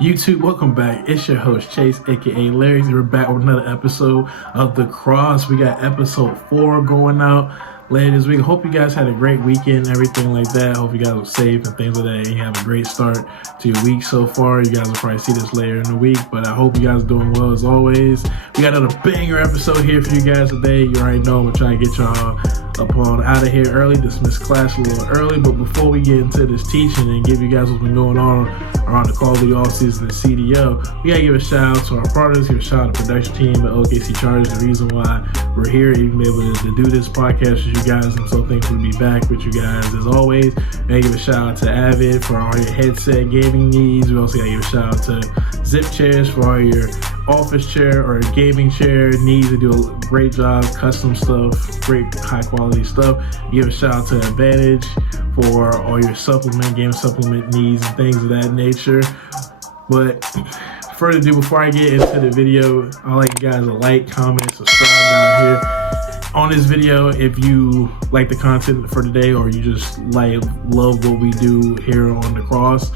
YouTube, welcome back. It's your host Chase, aka Larry. We're back with another episode of The Cross. We got episode 4 going out later this week. Hope you guys had a great weekend, everything like that. Hope you guys were safe and things like that. And you have a great start to your week so far. You guys will probably see this later in the week, but I hope you guys are doing well as always. We got another banger episode here for you guys today. You already know I'm gonna try and get y'all up on out of here early, dismiss class a little early. But before we get into this teaching and give you guys what's been going on around the Call of Duty All Season and CDO, we gotta give a shout out to our partners, give a shout out to the production team at OKC Chargers. The reason why we're here, even be able to do this podcast with you guys. I'm so thankful to be back with you guys as always. We gotta give a shout out to Avid for all your headset gaming needs. We also gotta give a shout out to Zip Chairs for all your office chair or gaming chair needs. To do a great job, custom stuff, great high quality stuff. Give a shout out to Advantage for all your game supplement needs and things of that nature. But further ado, before I get into the video, I'd like you guys to like, comment, subscribe down here on this video if you like the content for today, or you just love what we do here on The Cross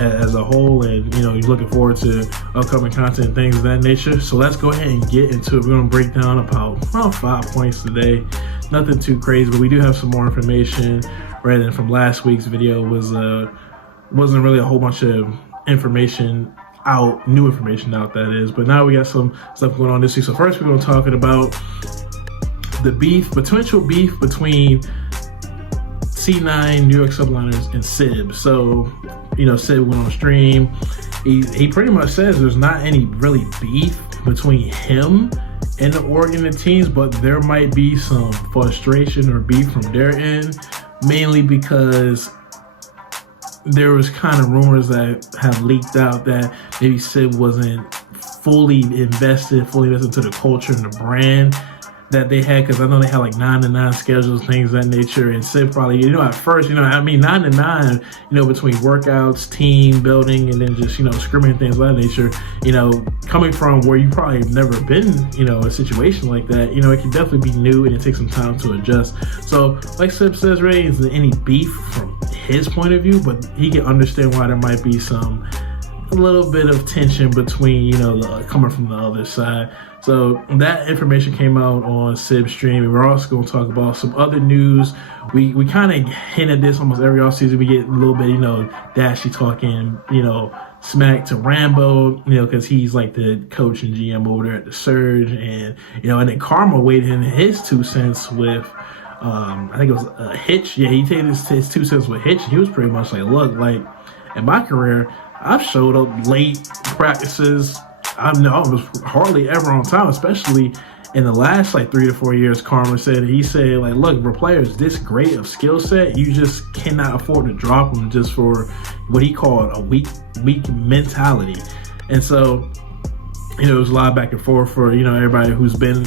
as a whole, and you're looking forward to upcoming content and things of that nature. So let's go ahead and get into it. We're going to break down about 5 points today. Nothing too crazy, but we do have some more information rather than from last week's video. Wasn't really a whole bunch of information out, new information out, that is. But now we got some stuff going on this week. So first we're going to talk about the potential beef between C9, New York Subliners, and Sib. So, Sib went on stream. He pretty much says there's not any really beef between him and the Oregon teams, but there might be some frustration or beef from their end, mainly because there was kind of rumors that have leaked out that maybe Sib wasn't fully invested into the culture and the brand that they had, because I know they had like 9-to-9 schedules, things of that nature. And Sid probably, at first, 9-to-9, between workouts, team building, and then just, scrimming and things of that nature, coming from where you probably have never been, a situation like that, it can definitely be new and it takes some time to adjust. So, like Sid says, really, isn't any beef from his point of view, but he can understand why there might be a little bit of tension between, coming from the other side. So that information came out on Sib's stream, and we're also going to talk about some other news. We kind of hint at this almost every offseason. We get a little bit, Dashy talking, smack to Rambo, because he's like the coach and GM over there at the Surge, and and then Karma weighed in his 2 cents with, I think it was Hitch. Yeah, he did his 2 cents with Hitch. He was pretty much like, look, like in my career, I've showed up late practices. I was hardly ever on time, especially in the last 3 to 4 years. Karma said, look, for players this great of skill set, you just cannot afford to drop them just for what he called a weak mentality. And so, it was a lot of back and forth for, everybody who's been,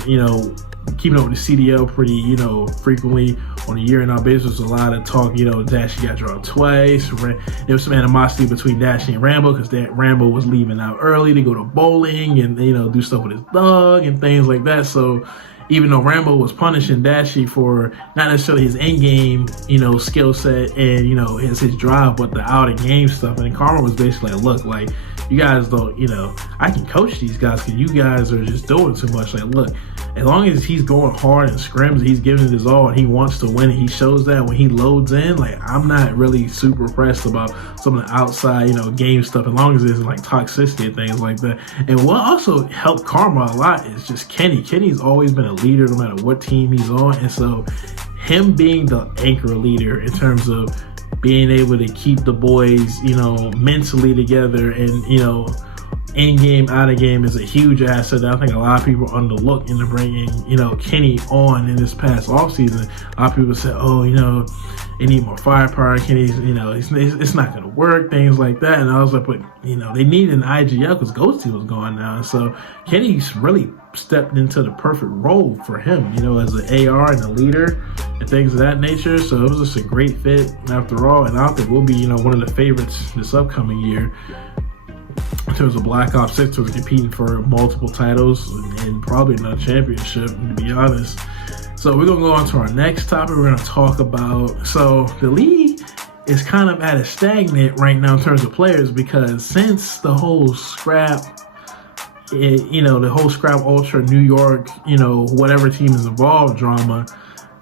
keeping up with the CDL pretty, frequently on a year-and-out basis. A lot of talk, Dashy got dropped twice. There was some animosity between Dashy and Rambo because Rambo was leaving out early to go to bowling and, do stuff with his dog and things like that. So even though Rambo was punishing Dashy for not necessarily his in-game, skill set and, his drive, but the out-of-game stuff. And Karma was basically like, look, like, you guys don't, I can coach these guys because you guys are just doing too much. Like, look, as long as he's going hard and scrims, he's giving it his all and he wants to win, and he shows that when he loads in, like, I'm not really super impressed about some of the outside, game stuff, as long as there's toxicity and things like that. And what also helped Karma a lot is just Kenny. Kenny's always been a leader no matter what team he's on. And so him being the anchor leader in terms of being able to keep the boys, mentally together and, in-game, out-of-game is a huge asset that I think a lot of people underlook into bringing, Kenny on in this past offseason. A lot of people say, they need more firepower. Kenny's, it's not going to work, things like that. And I was like, but, they need an IGL because Ghosty was gone now. And so Kenny's really stepped into the perfect role for him, as an AR and a leader and things of that nature. So it was just a great fit after all. And I think we'll be, one of the favorites this upcoming year in terms of Black Ops 6, was competing for multiple titles and probably another championship, to be honest. So we're going to go on to our next topic. We're going to talk about, so the league is kind of at a stagnant right now in terms of players, because since the whole scrap, the whole scrap ultra New York, whatever team is involved drama,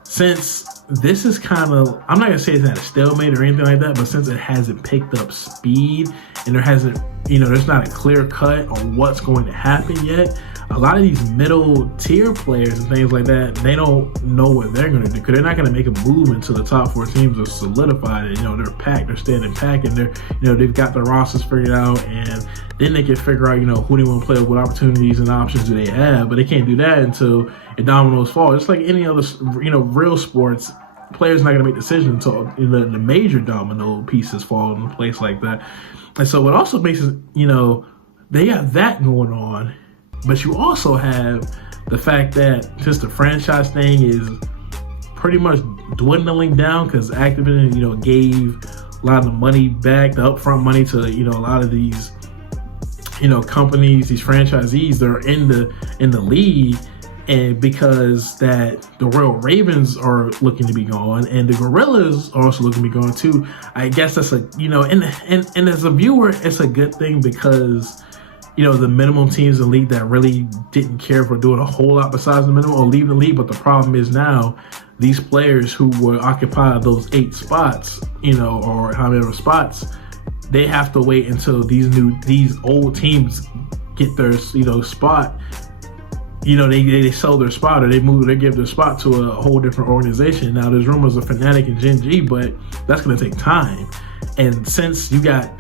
since this is kind of, I'm not gonna say it's at a stalemate or anything like that, but since it hasn't picked up speed and there hasn't, there's not a clear cut on what's going to happen yet, a lot of these middle tier players and things like that, they don't know what they're going to do, because they're not going to make a move until the top 4 teams are solidified and, they're packed, they're standing packed, and they're, they've got their rosters figured out, and then they can figure out, who they want to play with, what opportunities and options do they have. But they can't do that until the dominoes fall. Just like any other, real sports, players not going to make decisions until the major domino pieces fall into place like that. And so what also makes it, they have that going on. But you also have the fact that just the franchise thing is pretty much dwindling down, because Activision, gave a lot of the money back, the upfront money to, a lot of these, companies, these franchisees that are in the league, and because that the Royal Ravens are looking to be gone, and the Gorillas are also looking to be gone too. I guess that's and as a viewer, it's a good thing, because the minimum teams in the league that really didn't care for doing a whole lot besides the minimum or leaving the league. But the problem is now these players who were occupy those 8 spots, or however spots, they have to wait until these old teams get their, spot. They sell their spot, or they give their spot to a whole different organization. Now there's rumors of Fnatic and Gen G, but that's going to take time. And since you got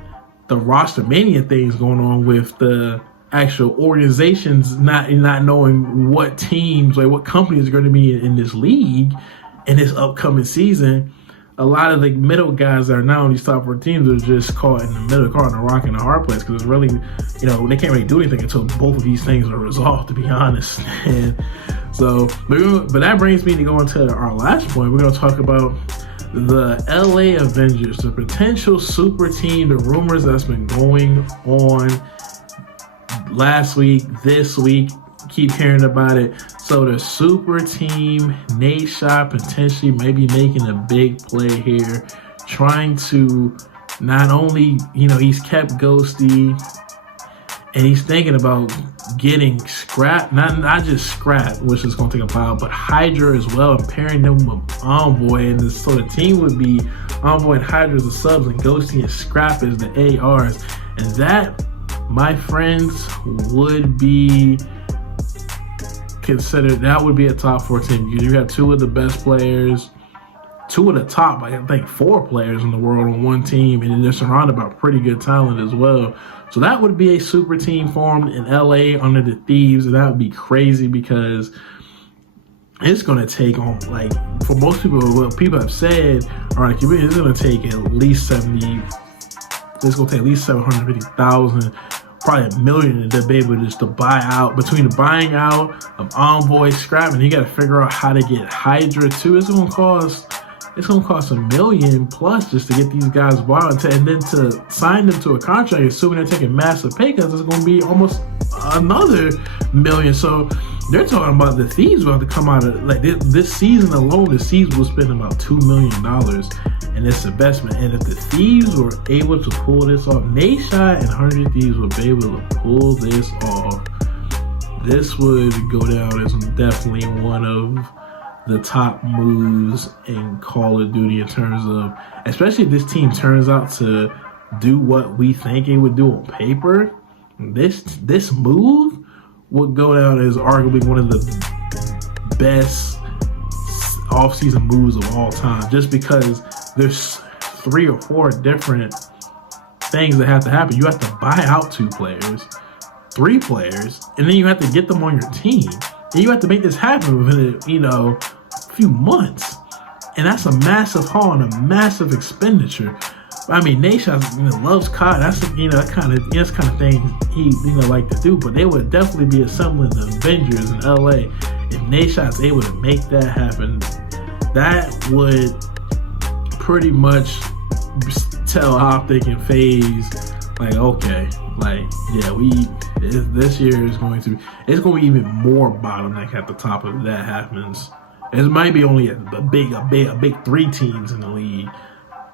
the roster mania things going on with the actual organizations not knowing what teams, like what companies are going to be in this league in this upcoming season, a lot of the middle guys that are now on these top 4 teams are just caught in the middle, caught in a rock and a hard place, because it's really, they can't really do anything until both of these things are resolved, to be honest. And so, but that brings me to go into our last point. We're going to talk about the LA Avengers, the potential super team, the rumors that's been going on last week, this week, keep hearing about it. So the super team, Nate Shot potentially maybe making a big play here, trying to not only, he's kept Ghosty, and he's thinking about getting Scrap, not just Scrap, which is going to take a while, but Hydra as well, and pairing them with Envoy. And so the team would be Envoy and Hydra as the subs, and Ghosty and Scrap as the ARs. And that, my friends, would be considered, that would be a top 4 team. You have 2 of the best players, 2 of the top, I think 4 players in the world on one team, and then they're surrounded by pretty good talent as well. So that would be a super team formed in LA under the Thieves, and that would be crazy, because it's going to take on, like, for most people, what people have said around the community, it's going to take at least 70, it's going to take at least 750,000, probably $1 million to be able just to buy out, between the buying out of Envoy, Scrap, and you got to figure out how to get Hydra too. It's going to cost $1 million plus just to get these guys bought, and then to sign them to a contract, assuming they're taking massive pay cuts, it's going to be almost another $1 million. So they're talking about the Thieves will have to come out of, like, this season alone, the Thieves will spend about $2 million in this investment. And if the Thieves were able to pull this off, Nate Shot and 100 Thieves will be able to pull this off, this would go down as definitely one of the top moves in Call of Duty, in terms of, especially if this team turns out to do what we think it would do on paper, this move would go down as arguably one of the best off-season moves of all time, just because there's 3 or 4 different things that have to happen. You have to buy out 2 players, 3 players, and then you have to get them on your team. And you have to make this happen within, a few months. And that's a massive haul and a massive expenditure. I mean, Nate Shot loves COD. That's that kind of thing he like to do. But they would definitely be assembling the Avengers in LA. If Nate Shot's able to make that happen, that would pretty much tell Optic and FaZe, like, okay, like, yeah, this year is going to, it's going to be even more bottleneck at the top if that happens. It might be only a big 3 teams in the league.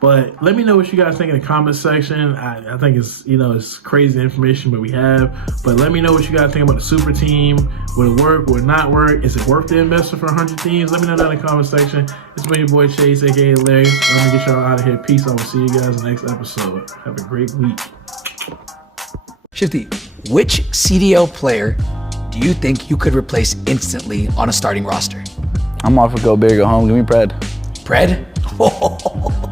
But let me know what you guys think in the comment section. I think it's, it's crazy information that we have. But let me know what you guys think about the super team. Will it work? Will it not work? Is it worth the investment for 100 teams? Let me know down in the comment section. It's been your boy Chase, aka Larry. I'm going to get y'all out of here. Peace. I will see you guys in the next episode. Have a great week. Shifty, which CDL player do you think you could replace instantly on a starting roster? I'm off with go big, go home. Give me Pred. Pred?